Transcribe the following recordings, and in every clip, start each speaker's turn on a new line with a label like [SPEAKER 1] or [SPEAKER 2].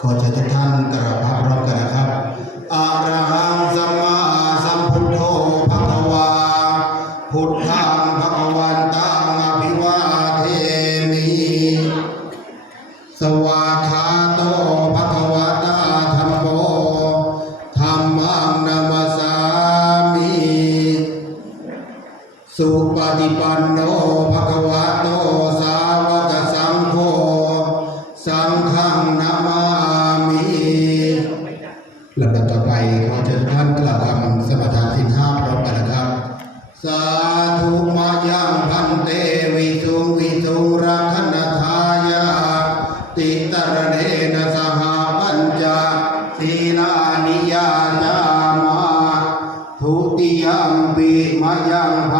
[SPEAKER 1] ขอเชิญทุกท่านกระบพระรัอกันนะครับอะระหังสัมมาสัมพุทโธ ीनानि यातामा भूतियं वे मयं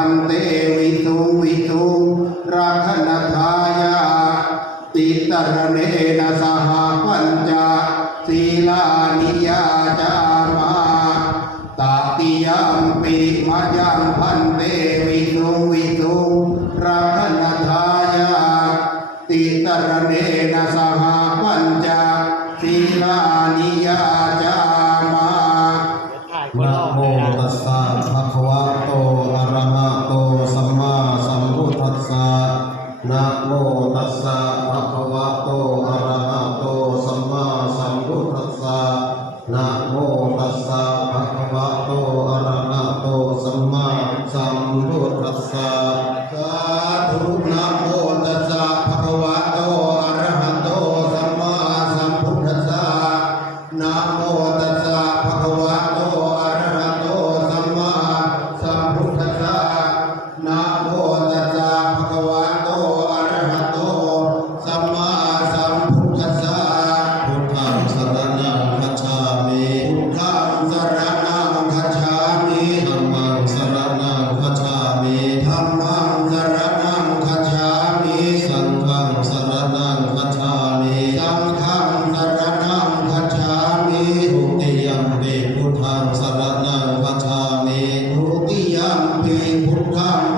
[SPEAKER 1] em burcar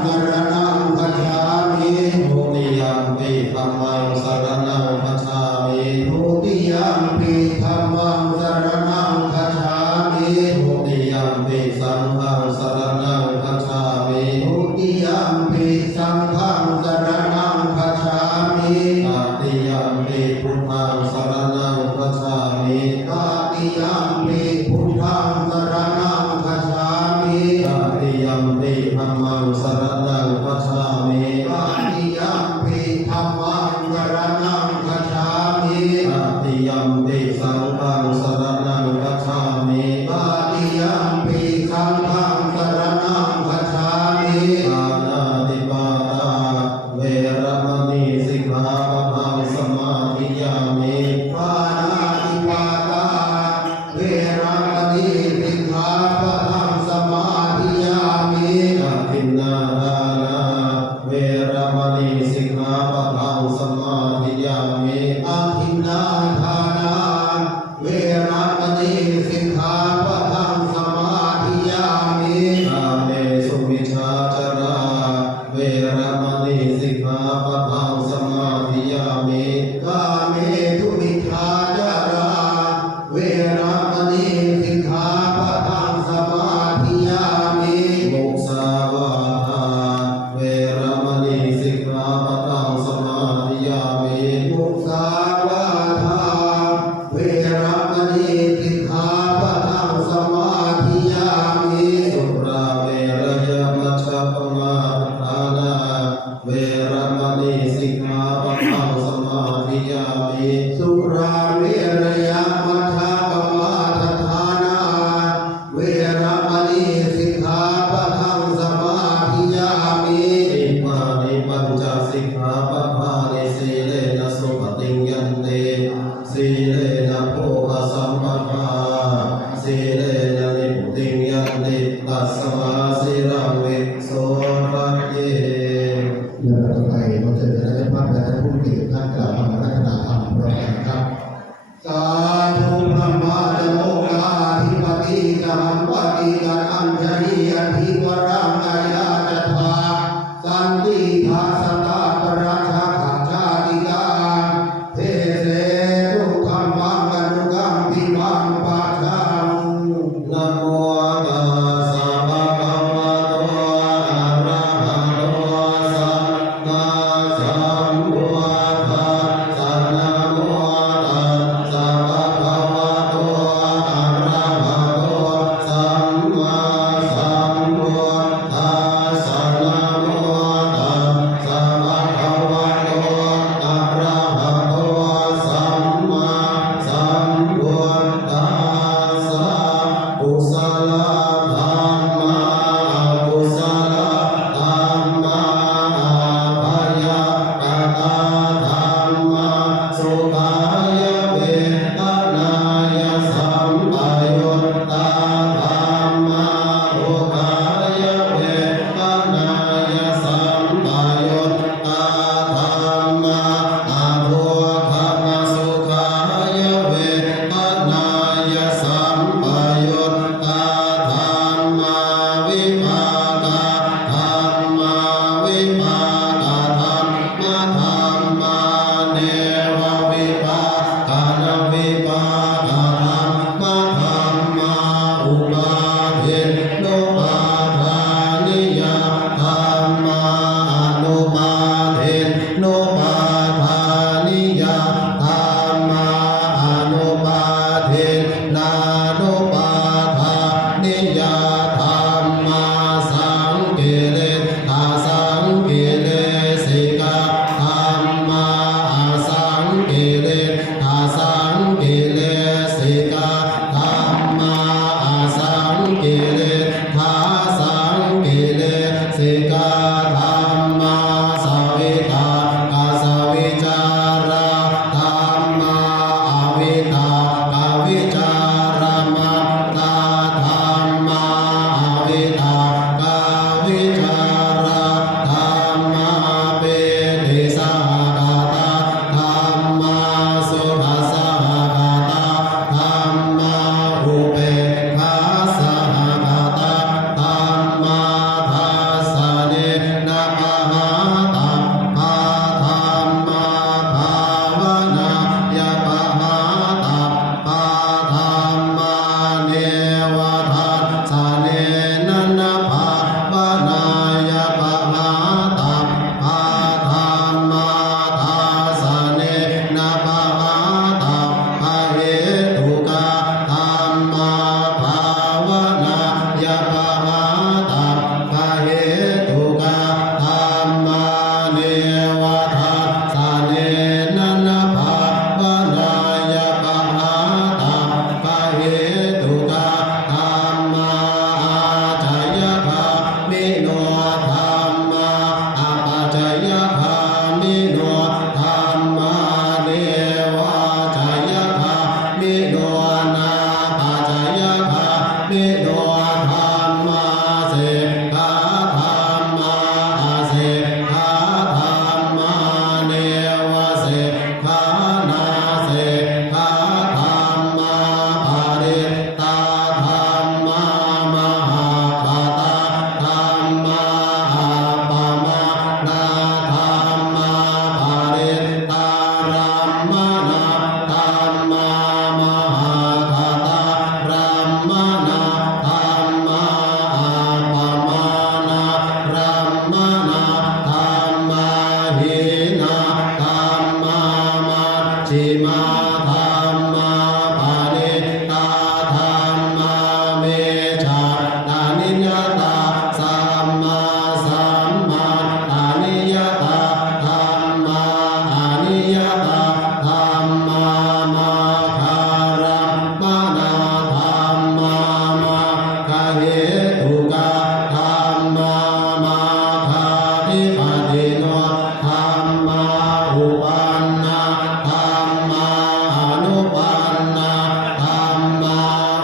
[SPEAKER 1] Cũng.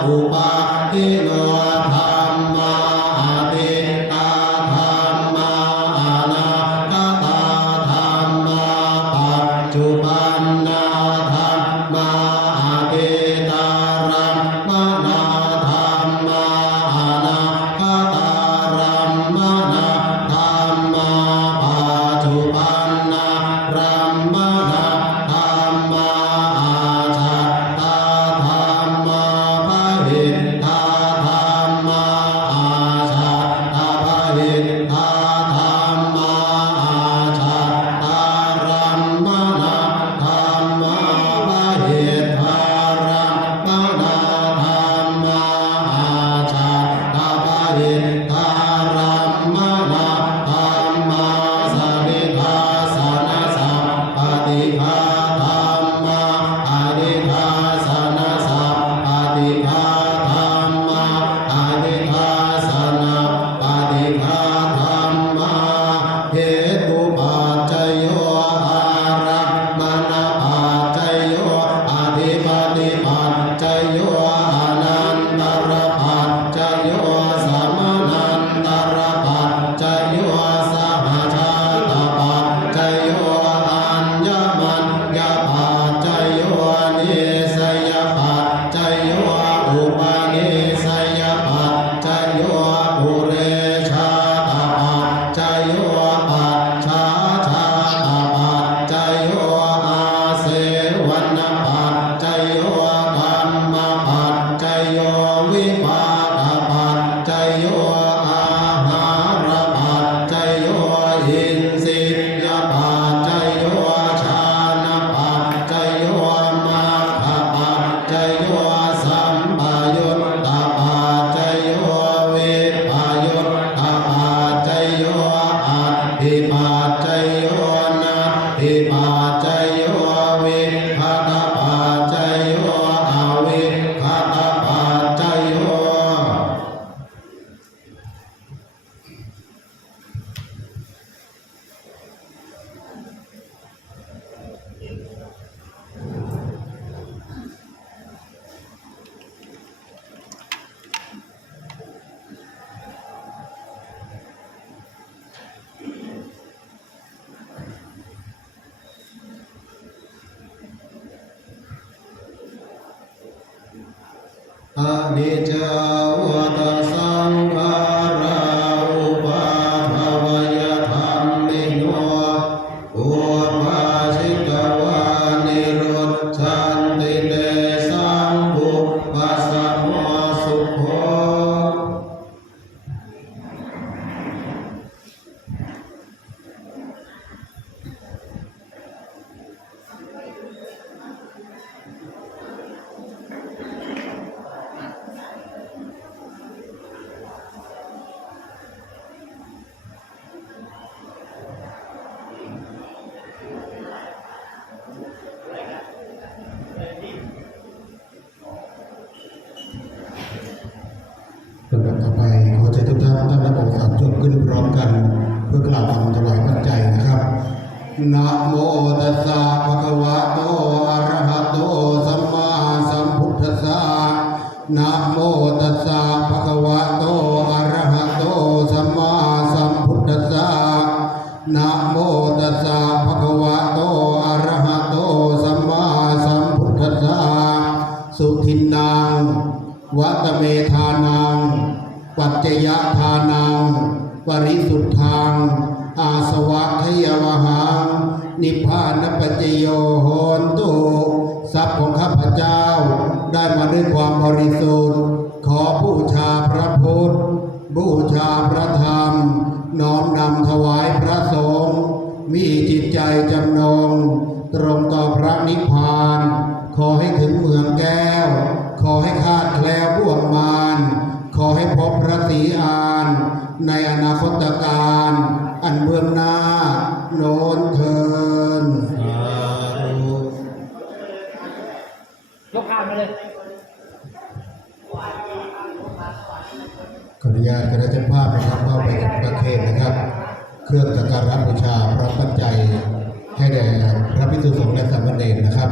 [SPEAKER 1] Oh my God. ane วัตเมธานัง ปัจจยทานัง ป
[SPEAKER 2] ริสุทธางอาส
[SPEAKER 1] วั
[SPEAKER 2] คยว
[SPEAKER 1] หัง นิ
[SPEAKER 3] พพานปัจโยโหนตุทรัพย์ของข้าพเจ้า ได้มาด้วยความบริสุทธิ์ ขอบูชาพระพุทธ บูชาพระธรรม น้อมนำถวายพระสงฆ์ มีจิตใจจำนง ตรงต่อพระนิพพาน ขอให้ถึงเมืองแก้ว ให้คาดแคล้วบ่วงมาน ขอให้พบพระศรีอาน ในอนาคตการ อันเบื้องหน้า โน้นเทิน
[SPEAKER 4] ยกข้ามไปเลย
[SPEAKER 3] ขออนุญาตคระจ้าภาพนะครับเข้าไปประเทศนะครับ เครื่องสักการะบูชาพระปัจจัยให้แด่พระพิสุสงฆ์และสามเณรนะครับ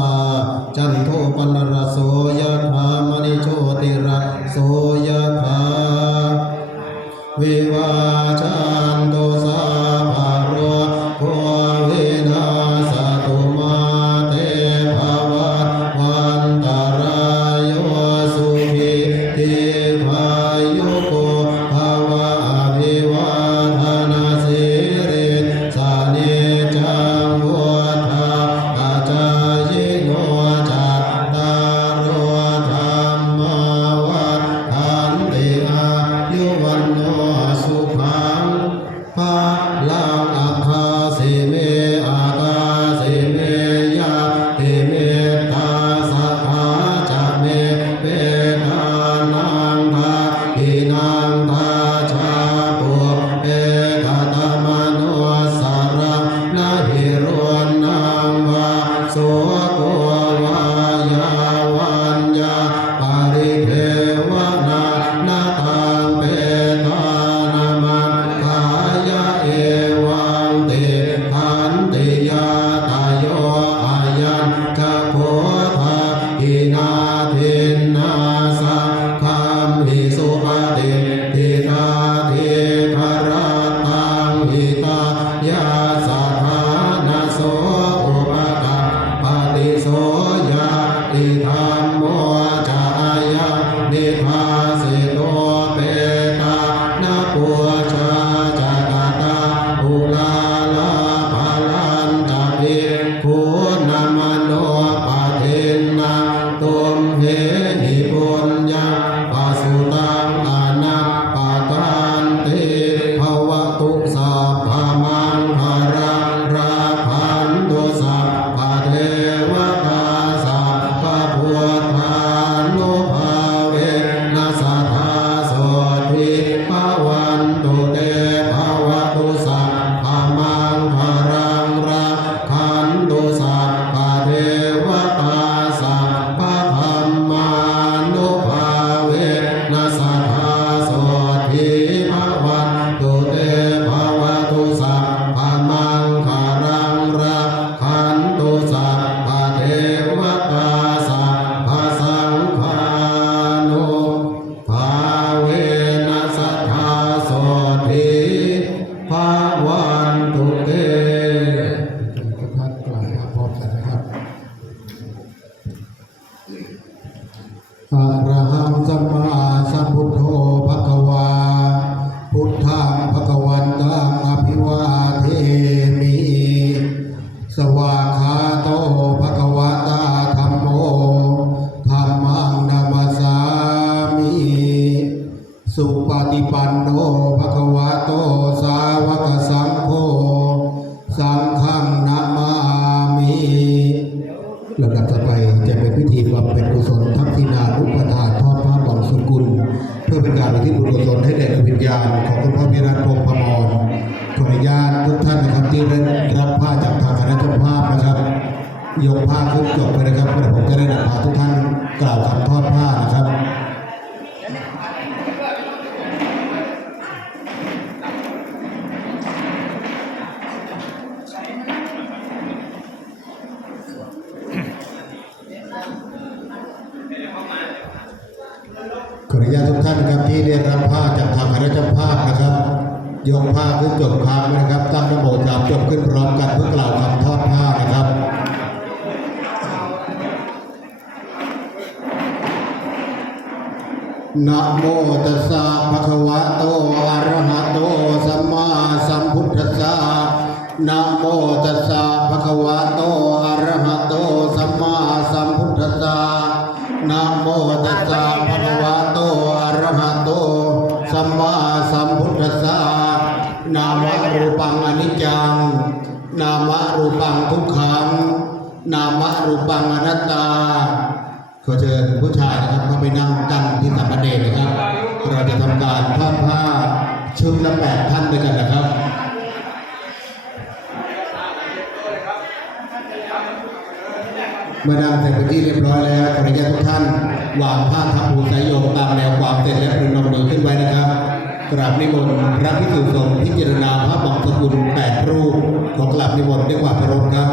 [SPEAKER 5] จ
[SPEAKER 1] บขึ้นพร้อมกันเพื่อกล่าวคำทอดผ้านะครับนะโมตัสสะภะคะวะโตอะระหะโตสัมมาสัมพุทธัสสะนะโมตัสสะภะคะวะโตอะระหะโตสัมมาสัมพุทธัสสะนะโมตัสสะภะคะวะโตอะระหะโตสัมมาสัมพุทธัสสะ นามรูปังอนิจจัง นามรูปังทุกขัง นามรูปังอนัตตา ขอเชิญผู้ชายนะครับเข้าไปนั่งกันที่สัมมาเดชนะครับ เราจะทำการทอดผ้าชุดละแปดท่านด้วยกันนะครับเมื่อนั่งเสร็จเป็นที่เรียบร้อยแล้วขออนุญาตทุกท่าน วางผ้าทับหูสายโยงตามแนวความเสร็จและปรนมมือขึ้นไว้นะครับ กราบนิมนต์พระภิกษุสงฆ์พิจารณาพระบังสกุลแปดรูปขอกราบนิมนต์ด้วยความเคารพครับ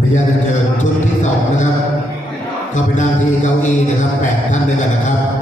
[SPEAKER 1] อนุญาตเชิญชุดที่สองนะครับเข้าไปนั่งที่เก้าอี้นะครับแปดท่านด้วยกันนะครับ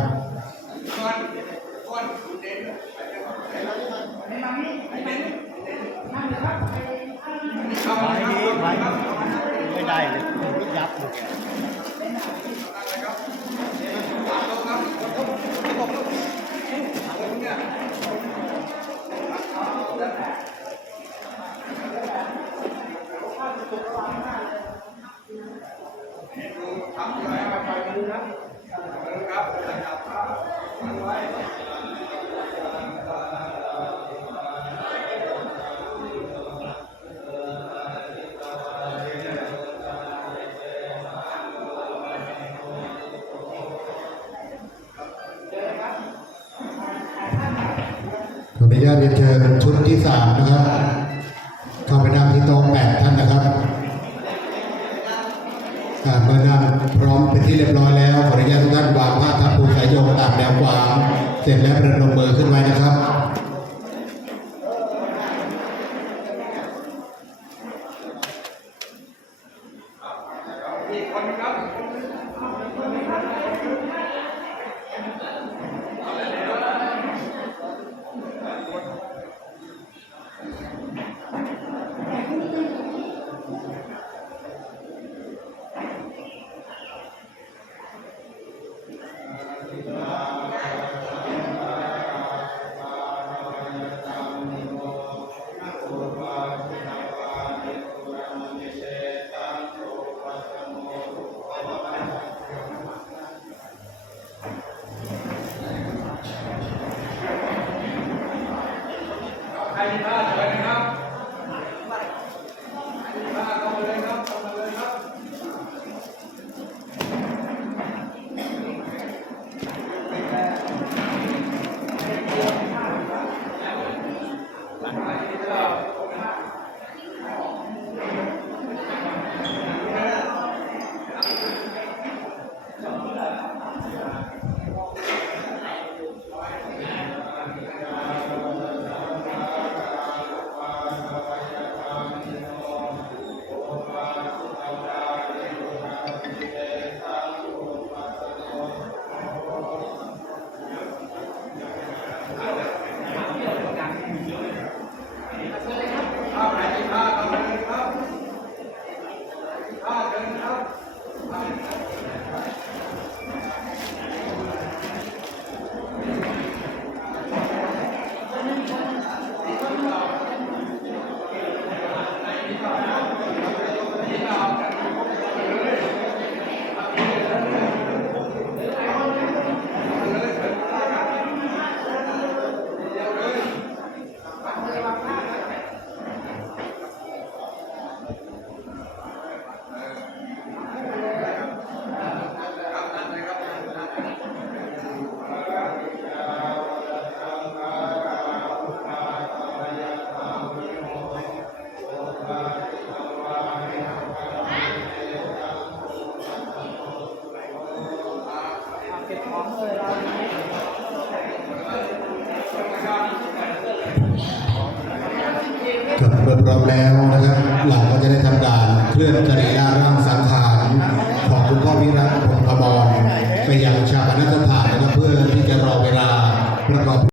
[SPEAKER 1] อนุญาตเรียนเชิญชุดที่สามนะครับ เข้าไปนั่งที่โต๊ะแปดท่านนะครับอ่าเมื่อนั่งพร้อมเป็นที่เรียบร้อยแล้วขออนุญาตทุกท่านวางผ้าทับปูสายโยงตามแนวขวางเสร็จแล้วประนมมือขึ้นไว้นะครับ